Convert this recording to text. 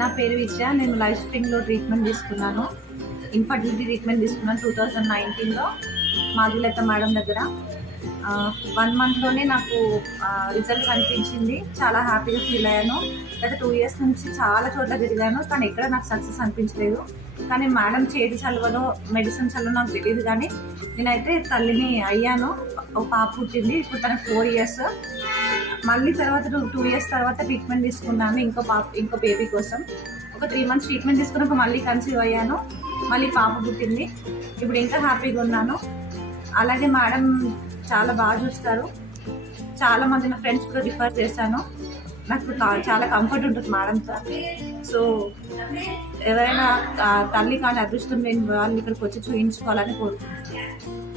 నా పేరు విజయ. నేను లైఫ్ స్ప్రింగ్లో ట్రీట్మెంట్ తీసుకున్నాను. ఇన్ఫర్టిలిటీ ట్రీట్మెంట్ తీసుకున్నాను 2019లో మాధులత మేడం దగ్గర. 1 monthలోనే నాకు రిజల్ట్ కనిపించింది. చాలా హ్యాపీగా ఫీల్ అయ్యాను. గత 2 years నుంచి చాలా చోట్ల తిరిగాను, కానీ ఎక్కడ నాకు సక్సెస్ అనిపించలేదు. కానీ మేడం చేతి చలవలో మెడిసిన్ చలవ నాకు తెలియదు, కానీ నేనైతే తల్లిని అయ్యాను. ఒక పాప పుట్టింది. ఇప్పుడు తనకు 4 years. మళ్ళీ తర్వాత 2 years తర్వాత ట్రీట్మెంట్ తీసుకున్నాను ఇంకో బేబీ కోసం. ఒక 3 months ట్రీట్మెంట్ తీసుకున్నాక మళ్ళీ కన్సీవ్ అయ్యాను. మళ్ళీ పాప పుట్టింది. ఇప్పుడు ఇంకా హ్యాపీగా ఉన్నాను. అలాగే మేడం చాలా బాగా చూస్తారు. చాలా మంది నా ఫ్రెండ్స్ కూడా రిఫర్ చేశాను. నాకు చాలా కంఫర్ట్ ఉంటుంది మేడంతో. సో ఎవరైనా తల్లి కానీ అదృష్టం లేని వాళ్ళు ఇక్కడికి వచ్చి చూయించుకోవాలని కోరుకుంటున్నాను.